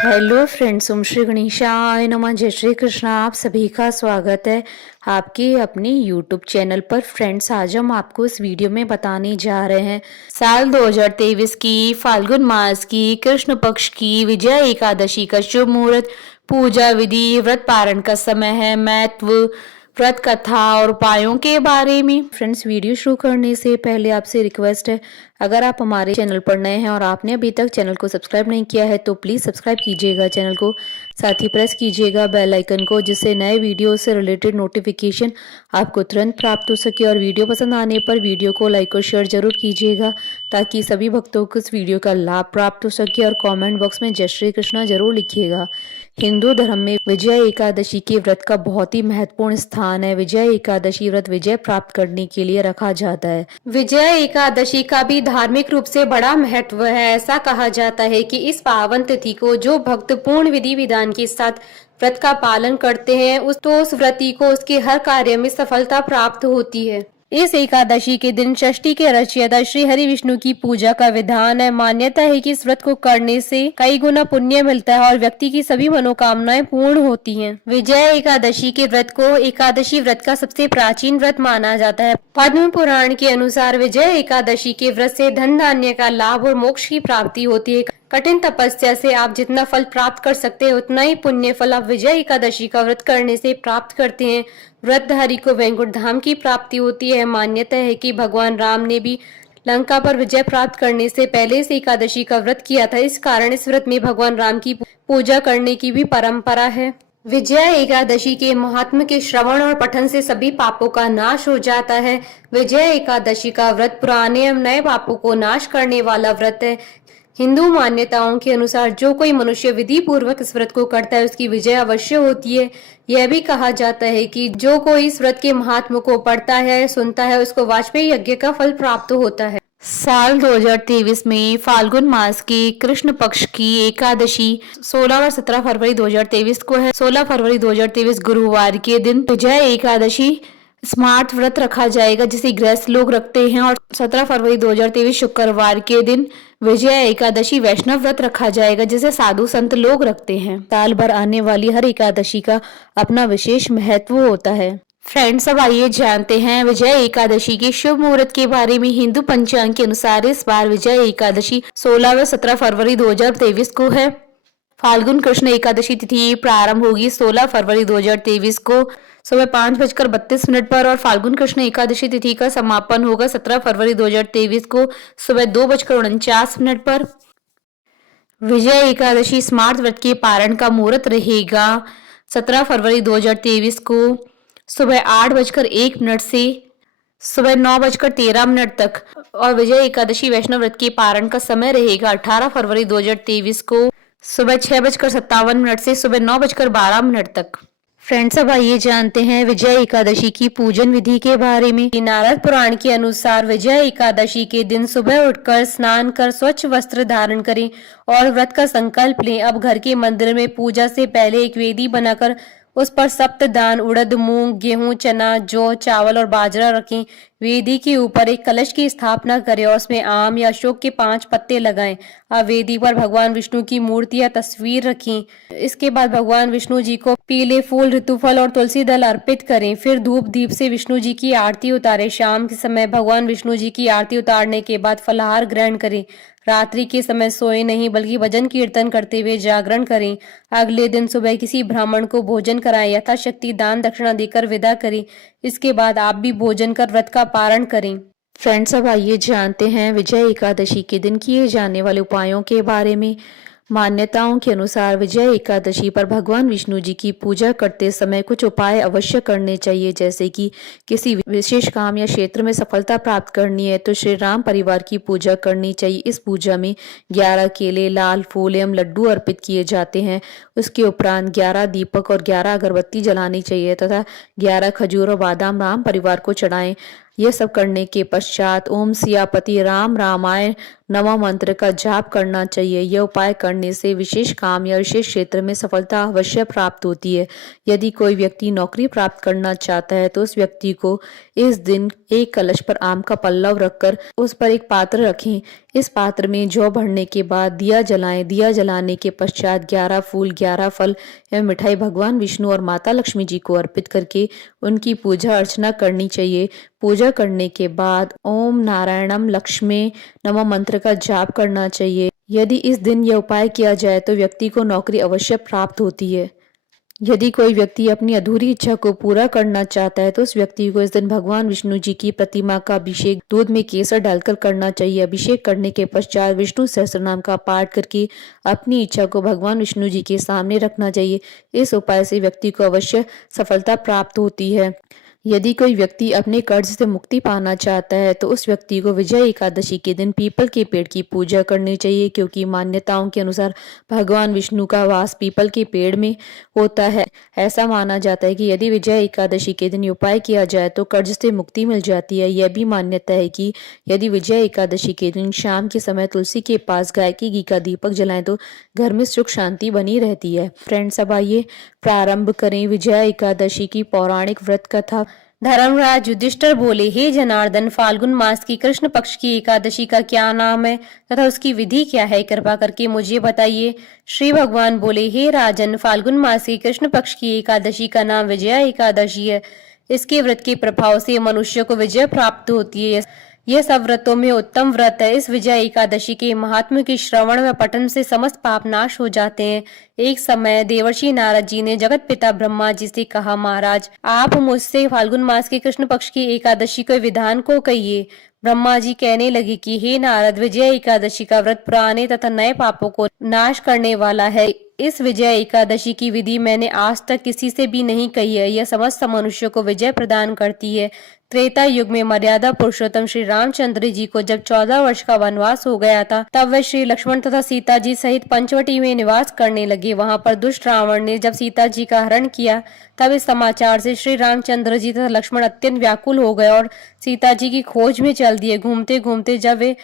Hello friends, ओम श्री गणेशाय नमः। जय श्री कृष्ण। आप सभी का स्वागत है आपके अपने यूट्यूब चैनल पर। फ्रेंड्स, आज हम आपको इस वीडियो में बताने जा रहे हैं साल 2023 की फाल्गुन मास की कृष्ण पक्ष की विजया एकादशी का शुभ मुहूर्त, पूजा विधि, व्रत पारण का समय है, महत्व, व्रत कथा और उपायों के बारे में। फ्रेंड्स, वीडियो शुरू करने से पहले आपसे रिक्वेस्ट है, अगर आप हमारे चैनल पर नए हैं और आपने अभी तक चैनल को सब्सक्राइब नहीं किया है तो प्लीज़ सब्सक्राइब कीजिएगा चैनल को, साथ ही प्रेस कीजिएगा बेल आइकन को, जिससे नए वीडियो से रिलेटेड नोटिफिकेशन आपको तुरंत प्राप्त हो सके। और वीडियो पसंद आने पर वीडियो को लाइक और शेयर जरूर कीजिएगा ताकि सभी भक्तों को इस वीडियो का लाभ प्राप्त हो सके। और कमेंट बॉक्स में जय श्री कृष्णा जरूर लिखिएगा। हिंदू धर्म में विजय एकादशी के व्रत का बहुत ही महत्वपूर्ण स्थान है। विजय एकादशी व्रत विजय प्राप्त करने के लिए रखा जाता है। विजय एकादशी का भी धार्मिक रूप से बड़ा महत्व है। ऐसा कहा जाता है कि इस पावन तिथि को जो भक्त पूर्ण विधि विधान के साथ व्रत का पालन करते हैं उस व्रती को उसके हर कार्य में सफलता प्राप्त होती है। इस एकादशी के दिन षष्ठी के रचयिता श्री हरि विष्णु की पूजा का विधान है। मान्यता है कि इस व्रत को करने से कई गुना पुण्य मिलता है और व्यक्ति की सभी मनोकामनाएं पूर्ण होती हैं। विजय एकादशी के व्रत को एकादशी व्रत का सबसे प्राचीन व्रत माना जाता है। पद्म पुराण के अनुसार विजय एकादशी के व्रत से धन धान्य का लाभ और मोक्ष की प्राप्ति होती है। कठिन तपस्या से आप जितना फल प्राप्त कर सकते हैं उतना ही पुण्य फल आप विजय एकादशी का व्रत करने से प्राप्त करते हैं। व्रतधारी को वैकुंठ धाम की प्राप्ति होती है। मान्यता है कि भगवान राम ने भी लंका पर विजय प्राप्त करने से पहले से एकादशी का व्रत किया था। इस कारण इस व्रत में भगवान राम की पूजा करने की भी परंपरा है। विजय एकादशी के महात्म के श्रवण और पठन से सभी पापों का नाश हो जाता है। विजय एकादशी का व्रत पुराने एवं नए पापों को नाश करने वाला व्रत है। हिंदू मान्यताओं के अनुसार जो कोई मनुष्य विधि पूर्वक इस व्रत को करता है उसकी विजय अवश्य होती है। यह भी कहा जाता है कि जो कोई इस व्रत के महात्म को पढ़ता है सुनता है उसको वाजपेयी यज्ञ का फल प्राप्त होता है। साल 2023 में फाल्गुन मास की कृष्ण पक्ष की एकादशी 16 और 17 फरवरी 2023 को है। 16 फरवरी 2023 गुरुवार के दिन विजय एकादशी स्मार्ट व्रत रखा जाएगा जिसे गृहस्थ लोग रखते हैं। और 17 फरवरी 2023 शुक्रवार के दिन विजय एकादशी वैष्णव व्रत रखा जाएगा जिसे साधु संत लोग रखते हैं। साल भर आने वाली हर एकादशी का अपना विशेष महत्व होता है। फ्रेंड्स, अब आइए जानते हैं विजय एकादशी के शुभ मुहूर्त के बारे में। हिंदू पंचांग के अनुसार इस बार विजय एकादशी 16 व 17 फरवरी 2023 को है। फाल्गुन कृष्ण एकादशी तिथि प्रारंभ होगी 16 फरवरी 2023 को सुबह 5:32 पर और फाल्गुन कृष्ण एकादशी तिथि का समापन होगा 17 फरवरी 2023 को सुबह 2:49 पर। विजय एकादशी स्मार्त व्रत के पारण का मुहूर्त रहेगा 17 फरवरी 2023 को सुबह 8:01 से सुबह 9:13 तक। और विजय एकादशी वैष्णव व्रत के पारण का समय रहेगा 18 फरवरी 2023 को सुबह 6:57 से सुबह 9:12 तक। फ्रेंड्स, अब आइए जानते हैं विजय एकादशी की पूजन विधि के बारे में। नारद पुराण के अनुसार विजय एकादशी के दिन सुबह उठकर स्नान कर स्वच्छ वस्त्र धारण करें और व्रत का संकल्प लें। अब घर के मंदिर में पूजा से पहले एक वेदी बनाकर उस पर सप्त दान उड़द, मूंग, गेहूं, चना, जौ, चावल और बाजरा रखें। वेदी के ऊपर एक कलश की स्थापना करें और उसमें आम या अशोक के 5 पत्ते लगाएं। अब वेदी पर भगवान विष्णु की मूर्ति या तस्वीर रखें। इसके बाद भगवान विष्णु जी को पीले फूल, ऋतुफल और तुलसी दल अर्पित करें। फिर धूप दीप से विष्णु जी की आरती उतारें। शाम के समय भगवान विष्णु जी की आरती उतारने के बाद फलाहार ग्रहण करें। रात्रि के समय सोए नहीं बल्कि भजन कीर्तन करते हुए जागरण करें। अगले दिन सुबह किसी ब्राह्मण को भोजन कराएं, यथाशक्ति दान दक्षिणा देकर विदा करें। इसके बाद आप भी भोजन कर व्रत का पारण करें। फ्रेंड्स, अब आइए जानते हैं विजय एकादशी के दिन किए जाने वाले उपायों के बारे में। मान्यताओं के अनुसार विजय एकादशी पर भगवान विष्णु जी की पूजा करते समय कुछ उपाय अवश्य करने चाहिए, जैसे कि किसी विशेष काम या क्षेत्र में सफलता प्राप्त करनी है तो श्री राम परिवार की पूजा करनी चाहिए। इस पूजा में 11 केले, लाल फूल एवं लड्डू अर्पित किए जाते हैं। उसके उपरांत 11 दीपक और 11 अगरबत्ती जलानी चाहिए तथा 11 खजूर और बादाम राम परिवार को चढ़ाएं। यह सब करने के पश्चात ओम सियापति राम रामाय नमः मंत्र का जाप करना चाहिए। यह उपाय करने से विशेष काम या विशेष क्षेत्र में सफलता अवश्य प्राप्त होती है। यदि कोई व्यक्ति नौकरी प्राप्त करना चाहता है तो उस व्यक्ति को इस दिन एक कलश पर आम का पल्लव रखकर उस पर एक पात्र रखें। इस पात्र में जौ भरने के बाद दिया जलाएं। दिया जलाने के पश्चात 11 फूल 11 फल एवं मिठाई भगवान विष्णु और माता लक्ष्मी जी को अर्पित करके उनकी पूजा अर्चना करनी चाहिए। पूजा करने के बाद ओम नारायणम लक्ष्मी नमः मंत्र का जाप करना चाहिए। यदि इस दिन यह उपाय किया जाए तो व्यक्ति को नौकरी अवश्य प्राप्त होती है। यदि कोई व्यक्ति अपनी अधूरी इच्छा को पूरा करना चाहता है तो उस व्यक्ति को इस दिन भगवान विष्णु जी की प्रतिमा का अभिषेक दूध में केसर डालकर करना चाहिए। अभिषेक करने के पश्चात विष्णु सहस्त्रनाम का पाठ करके अपनी इच्छा को भगवान विष्णु जी के सामने रखना चाहिए। इस उपाय से व्यक्ति को अवश्य सफलता प्राप्त होती है। यदि कोई व्यक्ति अपने कर्ज से मुक्ति पाना चाहता है तो उस व्यक्ति को विजय एकादशी के दिन पीपल के पेड़ की पूजा करनी चाहिए, क्योंकि मान्यताओं के अनुसार भगवान विष्णु का वास पीपल के पेड़ में होता है। ऐसा माना जाता है कि यदि विजय एकादशी के दिन उपाय किया जाए तो कर्ज से मुक्ति मिल जाती है। यह भी मान्यता है कि यदि विजय एकादशी के दिन शाम के समय तुलसी के पास गाय की घी का दीपक जलाएं तो घर में सुख शांति बनी रहती है। फ्रेंड्स, अब आइए प्रारंभ करें विजया एकादशी की पौराणिक व्रत कथा। धर्मराज युधिष्ठिर बोले, हे जनार्दन, फाल्गुन मास की कृष्ण पक्ष की एकादशी का क्या नाम है तथा उसकी विधि क्या है, कृपा करके मुझे बताइए। श्री भगवान बोले, हे राजन, फाल्गुन मास की कृष्ण पक्ष की एकादशी का नाम विजया एकादशी है। इसके व्रत के प्रभाव से मनुष्य को विजय प्राप्त होती है। यह सब व्रतों में उत्तम व्रत है। इस विजय एकादशी के महात्म्य के श्रवण व पठन से समस्त पाप नाश हो जाते हैं। एक समय देवर्षि नारद जी ने जगत पिता ब्रह्मा जी से कहा, महाराज, आप मुझसे फाल्गुन मास के कृष्ण पक्ष की एकादशी के विधान को कहिए। ब्रह्मा जी कहने लगे कि हे नारद, विजय एकादशी का व्रत पुराने तथा नए पापों को नाश करने वाला है। इस विजय एकादशी की विधि मैंने आज तक किसी से भी नहीं कही है। यह समस्त मनुष्य को विजय प्रदान करती है। त्रेता युग में मर्यादा पुरुषोत्तम श्री रामचंद्र जी को जब 14 वर्ष का वनवास हो गया था, तब वे श्री लक्ष्मण तथा सीता जी सहित पंचवटी में निवास करने लगे। वहां पर दुष्ट रावण ने जब सीता जी का हरण किया, तब इस समाचार से श्री रामचंद्र जी तथा लक्ष्मण अत्यंत व्याकुल हो गए और सीता जी की खोज में चल दिए। घूमते घूमते जब वे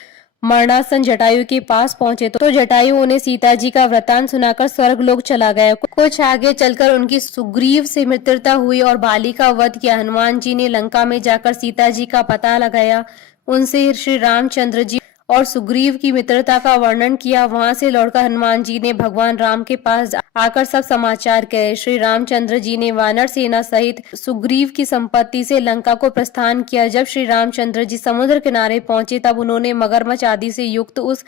मरणासन जटायु के पास पहुंचे तो जटायु उन्हें सीता जी का वृतांत सुनाकर स्वर्ग लोक चला गया। कुछ आगे चलकर उनकी सुग्रीव से मित्रता हुई और बाली का वध किया। हनुमान जी ने लंका में जाकर सीता जी का पता लगाया। उनसे श्री रामचंद्र जी और सुग्रीव की मित्रता का वर्णन किया। वहां से लौटकर हनुमान जी ने भगवान राम के पास आकर सब समाचार कहे। श्री रामचंद्र जी ने वानर सेना सहित सुग्रीव की संपत्ति से लंका को प्रस्थान किया। जब श्री रामचंद्र जी समुद्र किनारे पहुंचे तब उन्होंने मगरमच्छ आदि से युक्त उस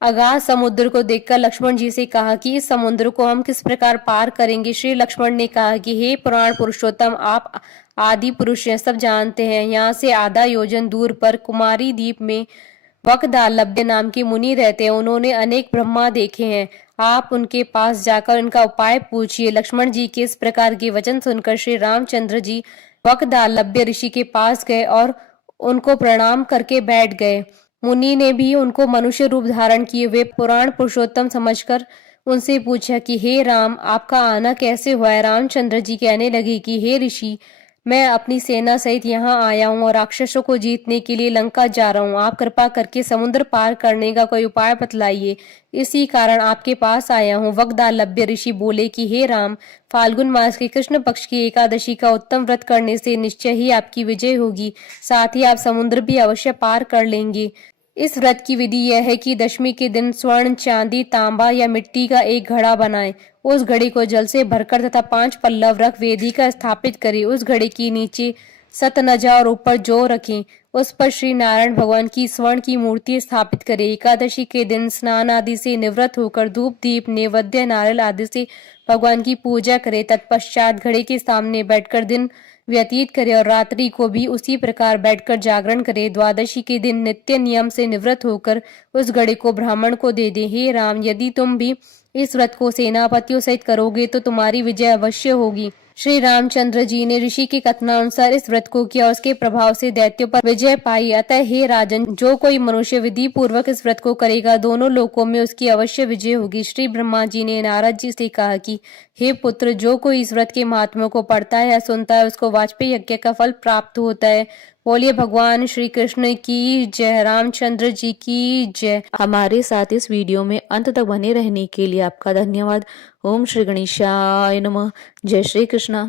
अगाध समुद्र को देखकर लक्ष्मण जी से कहा कि इस समुद्र को हम किस प्रकार पार करेंगे। श्री लक्ष्मण ने कहा कि हे पुराण पुरुषोत्तम, आप आदि पुरुष हैं, सब जानते हैं। यहाँ से आधा योजन दूर पर कुमारी द्वीप में वकदालभ्य नाम के मुनि रहते हैं। उन्होंने अनेक ब्रह्मा देखे हैं। आप उनके पास जाकर उनका उपाय पूछिए। लक्ष्मण जी के इस प्रकार के वचन सुनकर श्री रामचंद्र जी वकदालभ्य ऋषि के पास गए और उनको प्रणाम करके बैठ गए। मुनि ने भी उनको मनुष्य रूप धारण किए वे पुराण पुरुषोत्तम समझकर उनसे पूछा कि हे राम, आपका आना कैसे हुआ है। रामचंद्र जी कहने लगे कि हे ऋषि, मैं अपनी सेना सहित यहाँ आया हूँ और राक्षसों को जीतने के लिए लंका जा रहा हूँ। आप कृपा करके समुद्र पार करने का कोई उपाय बतलाइए, इसी कारण आपके पास आया हूँ। वकदालभ्य ऋषि बोले कि हे राम, फाल्गुन मास के कृष्ण पक्ष की एकादशी का उत्तम व्रत करने से निश्चय ही आपकी विजय होगी, साथ ही आप समुद्र भी अवश्य पार कर लेंगे। इस व्रत की विधि यह है कि दशमी के दिन स्वर्ण, चांदी, तांबा या मिट्टी का एक घड़ा बनाएं। उस घड़े को जल से भरकर तथा 5 पल्लव रख वेदिका स्थापित करें। उस घड़े के नीचे सतनजा और ऊपर जौ रखें। उस पर श्री नारायण भगवान की स्वर्ण की मूर्ति स्थापित करें। एकादशी के दिन स्नान आदि से निवृत्त होकर धूप, दीप, नैवेद्य, नारियल आदि से भगवान की पूजा करें। तत्पश्चात घड़े के सामने बैठकर दिन व्यतीत करे और रात्रि को भी उसी प्रकार बैठकर जागरण करे। द्वादशी के दिन नित्य नियम से निवृत्त होकर उस घड़े को ब्राह्मण को दे दे। हे राम, यदि तुम भी इस व्रत को सेनापतियों सहित करोगे तो तुम्हारी विजय अवश्य होगी। श्री रामचंद्र जी ने ऋषि के कथनानुसार इस व्रत को किया, उसके प्रभाव से दैत्यों पर विजय पाई। अतः हे राजन, जो कोई मनुष्य विधि पूर्वक इस व्रत को करेगा, दोनों लोकों में उसकी अवश्य विजय होगी। श्री ब्रह्मा जी ने नारद जी से कहा कि हे पुत्र, जो कोई इस व्रत के महात्म्य को पढ़ता है या सुनता है, उसको वाजपेयी यज्ञ का फल प्राप्त होता है। बोलिए भगवान श्री कृष्ण की जय, रामचंद्र जी की जय। हमारे साथ इस वीडियो में अंत तक बने रहने के लिए आपका धन्यवाद। ओम श्री गणेशाय नमः। जय श्री कृष्ण।